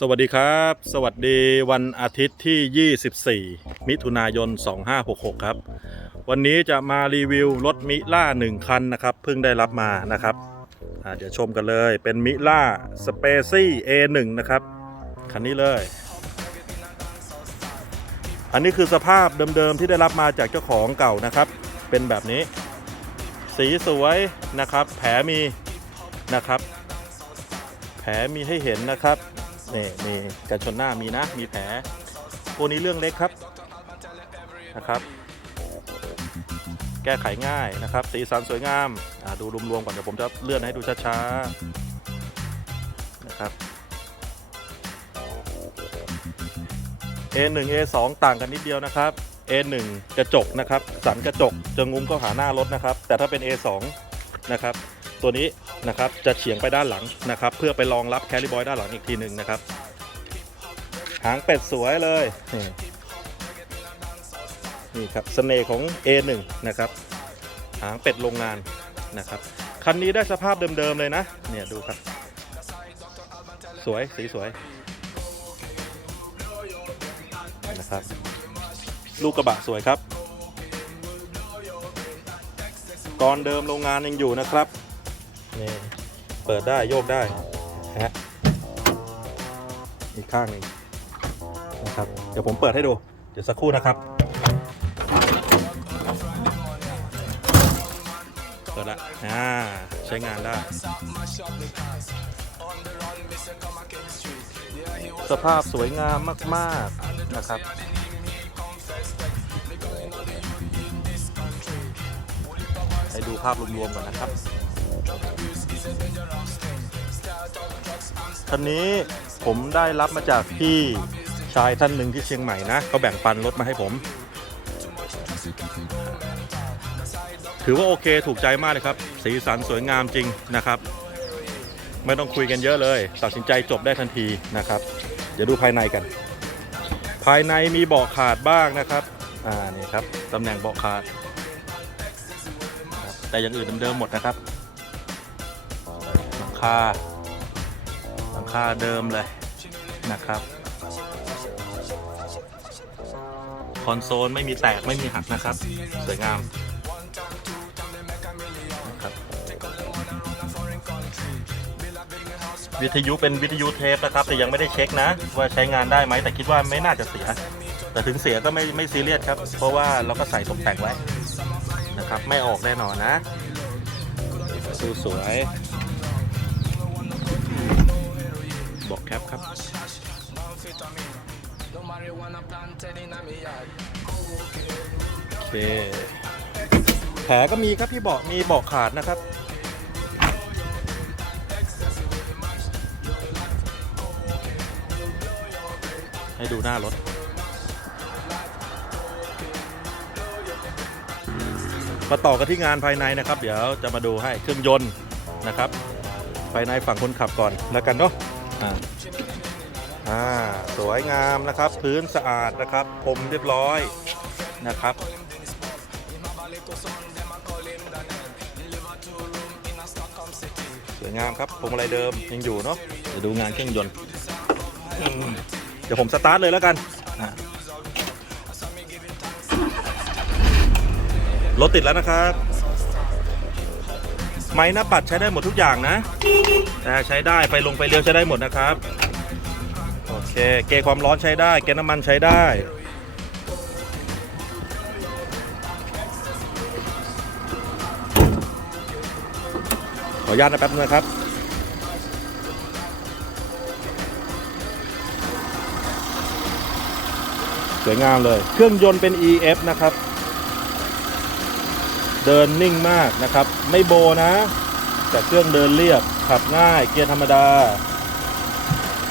สวัสดีครับ สวัสดีวันอาทิตย์ที่ 24 มิถุนายน 2566 ครับ วันนี้จะมารีวิวรถมิล่า 1 คันนะครับ เพิ่งได้รับมานะครับเดี๋ยวชมกันเลยเป็นมิล่าสเปซี่ A1 นะครับ คันนี้เลย อันนี้คือสภาพเดิมๆ ที่ได้รับมาจากเจ้าของเก่านะครับ เป็นแบบนี้ สีสวยนะครับ แผลมีนะครับ แผลมีให้เห็นนะครับ นี่มีกันชนหน้ามีนะ มีแผลพวนี้เรื่องเล็กครับนะครับ แก้ไขง่ายนะครับ สีสันสวยงามดูรวมๆก่อนเดี๋ยวผมจะเลื่อนให้ดูช้าๆนะครับ A1 A2 ต่างกันนิดเดียวนะครับ A1 กระจกนะครับ สันกระจกจะงุ้มเข้าหาหน้ารถนะครับ แต่ถ้าเป็น A2 นะครับ ตัวนี้ นะครับจะเฉียงไปด้านหลังนะครับ เพื่อไปรองรับแคลิบอยด้านหลังอีกทีหนึ่งนะครับ หางเป็ดสวยเลยนี่นี่ครับเสน่ห์ของ A1 นะครับ หางเป็ดโรงงานนะครับคันนี้ได้สภาพเดิมๆเลยนะ เนี่ยดูครับ สวยสีสวยนะครับ ลูกกระบะสวยครับกรเดิมโรงงานยังอยู่นะครับ นี่เปิดได้โยกได้ฮะอีกข้างหนึ่งนะครับ เดี๋ยวผมเปิดให้ดู เดี๋ยวสักครู่นะครับ เปิดละอ่าใช้งานได้ สภาพสวยงามมาก ๆ นะครับให้ดูภาพรวม ๆ ก่อนนะครับ คันนี้ผมได้รับมาจากพี่ชายท่านหนึ่งที่เชียงใหม่นะเขาแบ่งปันรถมาให้ผม ถือว่าโอเคถูกใจมากเลยครับ สีสันสวยงามจริงนะครับ ไม่ต้องคุยกันเยอะเลย ตัดสินใจจบได้ทันทีนะครับ เดี๋ยวดูภายในกัน ภายในมีเบาะขาดบ้างนะครับอ่านี่ครับตำแหน่งเบาะขาด แต่อย่างอื่นเดิมๆหมดนะครับาหลังคาเดิมเลยนะครับ คอนโซลไม่มีแตกไม่มีหักนะครับ สวยงามนะครับวิทยุเป็นวิทยุเทปนะครับ แต่ยังไม่ได้เช็คนะ ว่าใช้งานได้ไหมแต่คิดว่าไม่น่าจะเสีย แต่ถึงเสียก็ไม่ไม่ซีเรียสครับ เพราะว่าเราก็ใส่ตกแต่งไว้นะครับ ไม่ออกแน่นอนนะดูสวย บอกแคปครับโอเคแผลก็มีครับพี่บอกมีบอกขาดนะครับให้ดูหน้ารถ มาต่อกันที่งานภายในนะครับ เดี๋ยวจะมาดูให้เครื่องยนต์นะครับ ภายในฝั่งคนขับก่อนแล้วกันเนาะ อ่าสวยงามนะครับ พื้นสะอาดนะครับพรมเรียบร้อยนะครับ สวยงามครับพวงมาลัยเดิมยังอยู่เนาะเดี๋ยวดูงานเครื่องยนต์อืมเดี๋ยวผมสตาร์ทเลยแล้วกันอะรถติดแล้วนะครับ ไม้หน้าปัดใช้ได้หมดทุกอย่างนะแต่ใช้ได้ไฟลงไฟเลี้ยวใช้ได้หมดนะครับโอเคเกจความร้อนใช้ได้ เกจน้ำมันใช้ได้ขออนุญาตนะแป๊บนึงนะครับ สวยงามเลย เครื่องยนต์เป็น EF นะครับ เดินนิ่งมากนะครับ ไม่โบนะ แต่เครื่องเดินเรียบ ขับง่าย เกียร์ธรรมดา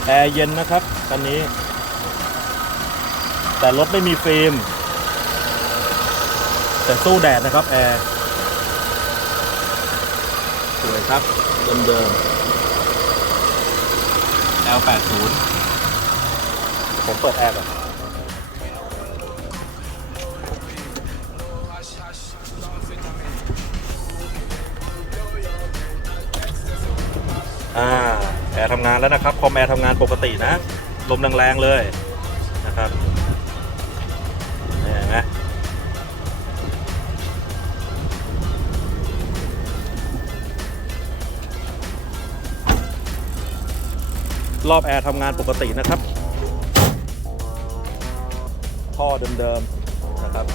แอร์เย็นนะครับคันนี้ แต่รถไม่มีฟิล์ม แต่สู้แดดนะครับแอร์สวยครับ เดิมๆ L80 ผมเปิดแอร์ก่อน อ่าร์ทำงานแล้วนะครับ คอมแอร์ทำงานปกตินะ ลมแรงๆเลยนะครับนี่เห็นไหมรอบแอร์ทำงานปกตินะครับท่อเดิมๆนะครับ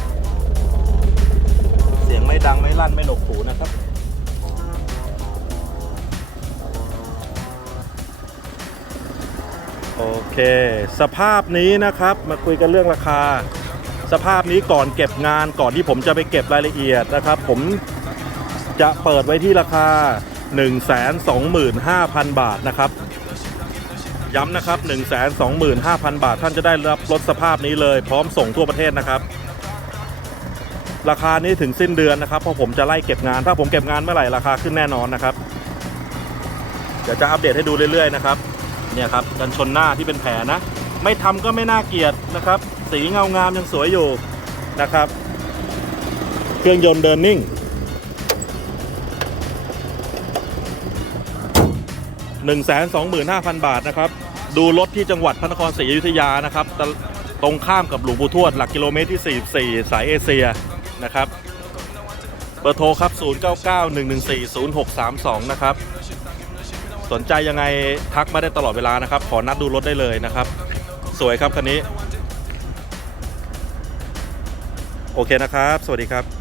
เสียงไม่ดังไม่ลั่นไม่หนวกหูนะครับ โอเค สภาพนี้นะครับมาคุยกันเรื่องราคา สภาพนี้ก่อนเก็บงานก่อนที่ผมจะไปเก็บรายละเอียดนะครับ ผมจะเปิดไว้ที่ราคา 125,000 บาทนะครับย้ำนะครับ 125,000 บาท ท่านจะได้รับรถสภาพนี้เลยพร้อมส่งทั่วประเทศนะครับ ราคานี้ถึงสิ้นเดือนนะครับ เพราะผมจะไล่เก็บงาน ถ้าผมเก็บงานเมื่อไหร่ราคาขึ้นแน่นอนนะครับ เดี๋ยวจะอัปเดตให้ดูเรื่อยๆนะครับ เนี่ยครับกันชนหน้าที่เป็นแผลนะ ไม่ทำก็ไม่น่าเกลียดนะครับ สีเงางามยังสวยอยู่นะครับ เครื่องยนต์เดินนิ่ง 125,000 บาทนะครับ ดูรถที่จังหวัดพระนครศรีอยุธยานะครับตตรงข้ามกับหลวงปู่ทวดหลักกิโลเมตรที่ 44 สายเอเชียนะครับ เบอร์โทรครับ 0991140632 นะครับ สนใจยังไงทักมาได้ตลอดเวลานะครับ ขอนัดดูรถได้เลยนะครับ สวยครับคันนี้ โอเคนะครับ สวัสดีครับ